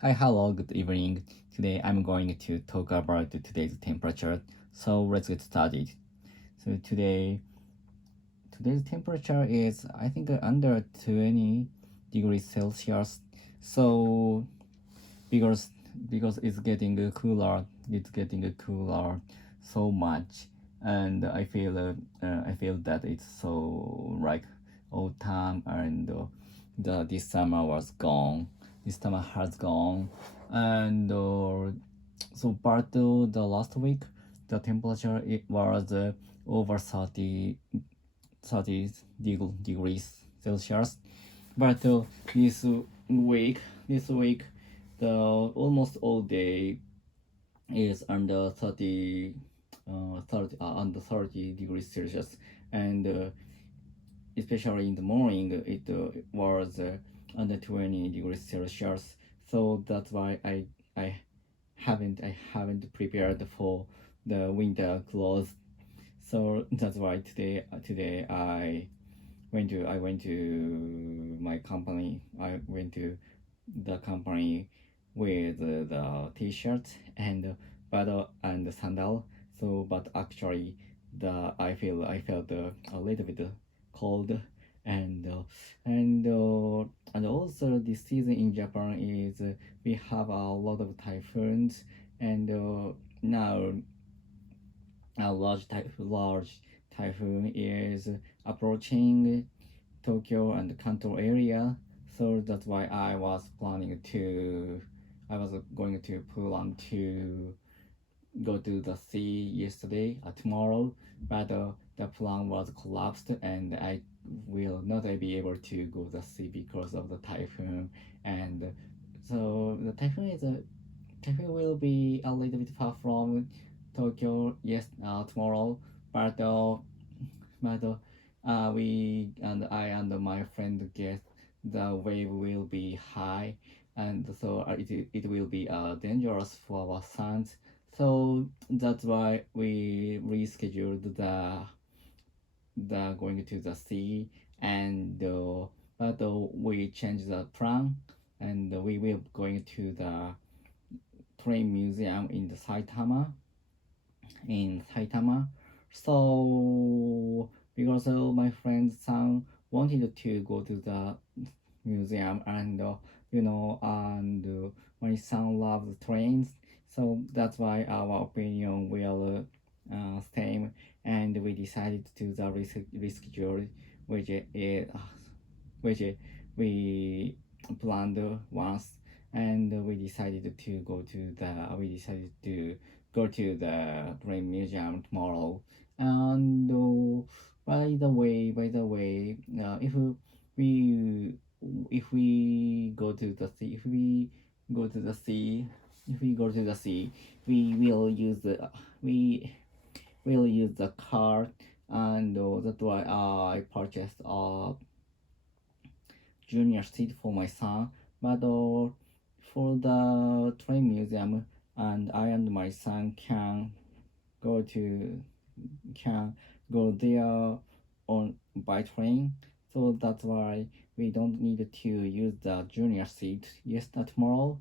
Hi, hello, good evening. Today I'm going to talk about today's temperature. So let's get started. So today's temperature is I think under 20 degrees Celsius. So because it's getting cooler so much, and I feel that it's so like autumn and the this summer was gone. This summer has gone, and so but the last week the temperature it was over 30 degrees Celsius. But week, this week, the almost all day is under 30 degrees Celsius, and especially in the morning, it was under 20 degrees Celsius. So that's why I haven't prepared for the winter clothes. So that's why today I went to my company. I went to the company with the t-shirt and and sandal. So, but actually, the I felt a little bit cold, and and also this season in Japan is we have a lot of typhoons, and now a large typhoon is approaching Tokyo and Kanto area. So that's why I was going to plan to go to the sea yesterday, tomorrow, but the plan was collapsed and I will not be able to go to the sea because of the typhoon. And so the typhoon will be a little bit far from Tokyo, yes, tomorrow, but we and I and my friend guess the wave will be high, and so it will be dangerous for our sons. So that's why we rescheduled the going to the sea, and but we changed the plan, and we will going to the train museum in the Saitama. So because my friend's son wanted to go to the museum, and and my son loves trains, so that's why our opinion will same, and we decided to the reschedule, which is which we planned once, and we decided to go to the train museum tomorrow. And we if we go to the sea if we go to the sea if we go to the sea, we we will use the car, and that's why I purchased a junior seat for my son. But for the train museum, and I and my son go to can go there on by train. So that's why we don't need to use the junior seat tomorrow.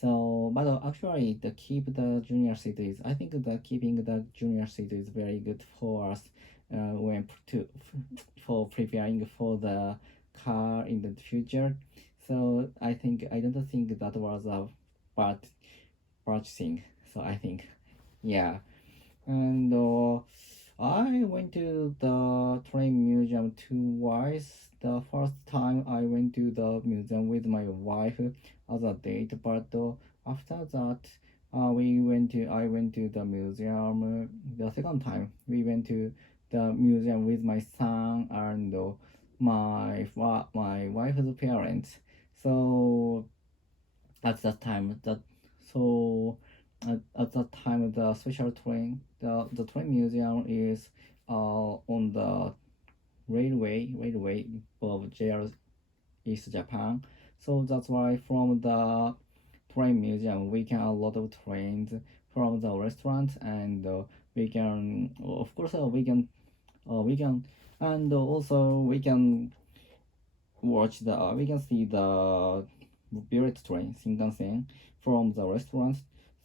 So, but actually, the keep the junior seat is I think that keeping the junior seat is very good for us when to for preparing for the car in the future. So I don't think that was a bad purchasing. So I think, yeah. And I went to the train museum twice. The first time I went to the museum with my wife as a date, but after that, I went to the museum. The second time we went to the museum with my son and my wife's parents. So at that time, at that time the special train the train museum is on the railway of JR East Japan. So that's why from the train museum we can a lot of trains from the restaurant, and we can of course we can and also we can see the bullet train Shinkansen from the restaurant.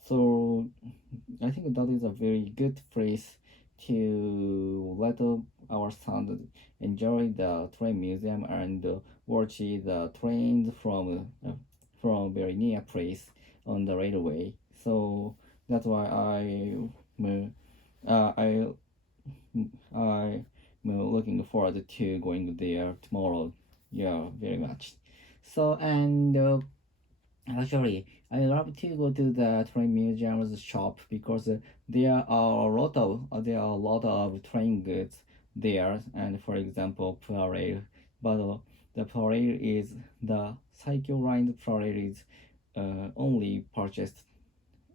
So I think that is a very good place to let our son enjoy the train museum and watch the trains from very near place on the railway. So that's why I I'm looking forward to going there tomorrow. Yeah, very much. So and actually, I love to go to the train museum's shop because there are a lot of train goods there. And for example, parallel, but the parallel is the cycle line parallel is only purchased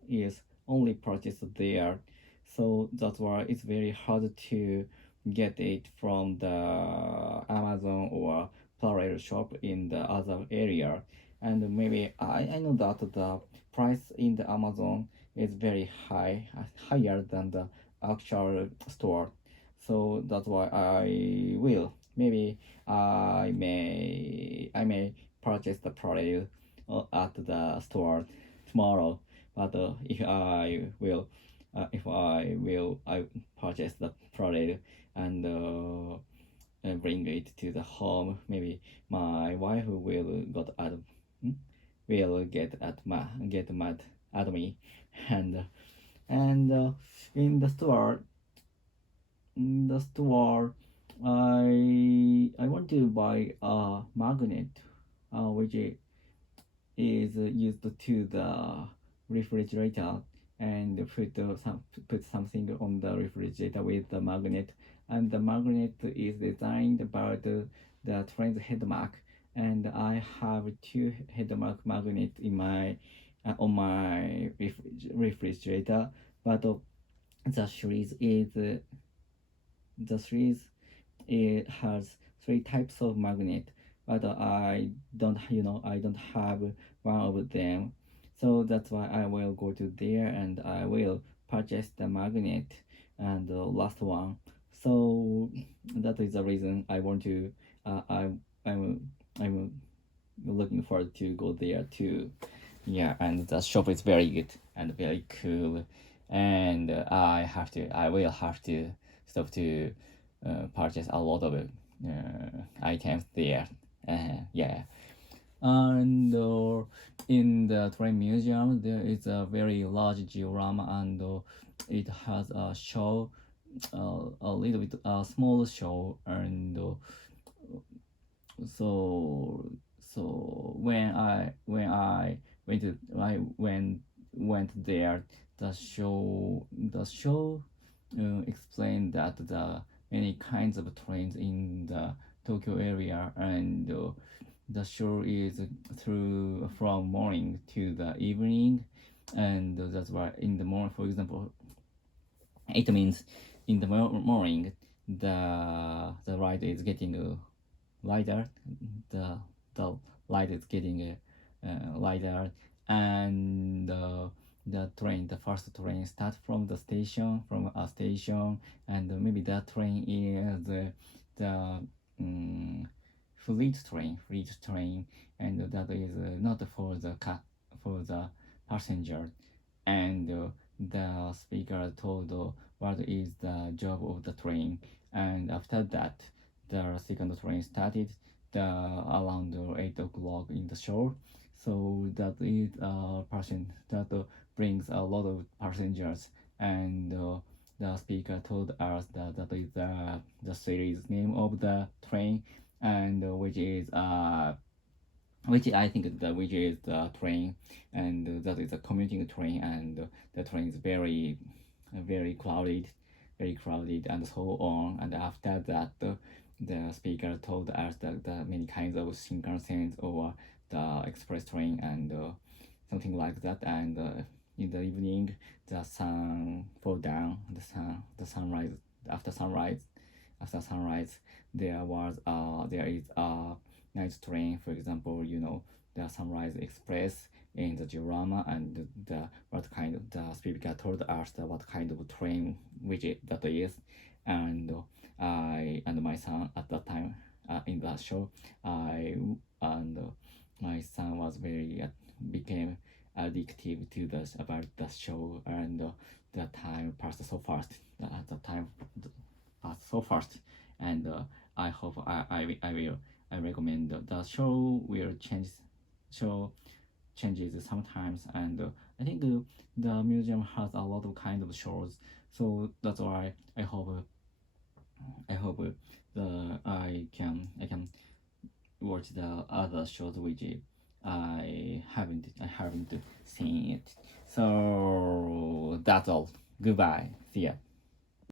is only purchased there. So that's why it's very hard to get it from the Amazon or parallel shop in the other area. And maybe I know that the price in the Amazon is very high, higher than the actual store. So that's why I may purchase the parallel at the store tomorrow. But I purchase the product and bring it to the home. Maybe my wife will get mad at me, and and in the store, I want to buy a magnet, which is used to the refrigerator and put something on the refrigerator with the magnet, and the magnet is designed about the train's headmark, and I have two headmark magnets in my on my refrigerator, but the series is the series it has three types of magnet, but I don't have one of them. So that's why I will go to there and I will purchase the magnet and the last one. So that is the reason I want to. I'm looking forward to go there too. Yeah, and the shop is very good and very cool, and I will have to stop to purchase a lot of items there. Yeah, and in the train museum there is a very large diorama, and it has a show, a little bit a small show, and so when I went there, the show explained that the many kinds of trains in the Tokyo area, and the show is through from morning to the evening, and that's why in the morning, for example, it means in the morning the ride is getting lighter, the the light is getting lighter, and the first train starts from from a station, and maybe that train is the fleet train, and that is not for the passenger, and the speaker told what is the job of the train, and after that the second train started around 8 o'clock in the show. So that is a person that brings a lot of passengers, and the speaker told us that that is the series name of the train, and which I think that which is the train, and that is a commuting train, and the train is very crowded, and so on. And after that, the speaker told us that the many kinds of Shinkansen or the express train, and something like that. And in the evening, the sun fall down, the sunrise after sunrise, there is a night train. For example, the Sunrise Express in the diorama, and the speaker told us that what kind of train that is, and I and my son at that time in that show, I and my son was very became addictive to this about the show, and the time passed so fast. The time passed so fast, and I hope I recommend the show will show changes sometimes, and I think the museum has a lot of kind of shows, so that's why I hope I can watch the other shows which I haven't seen it. So that's all. Goodbye. See ya.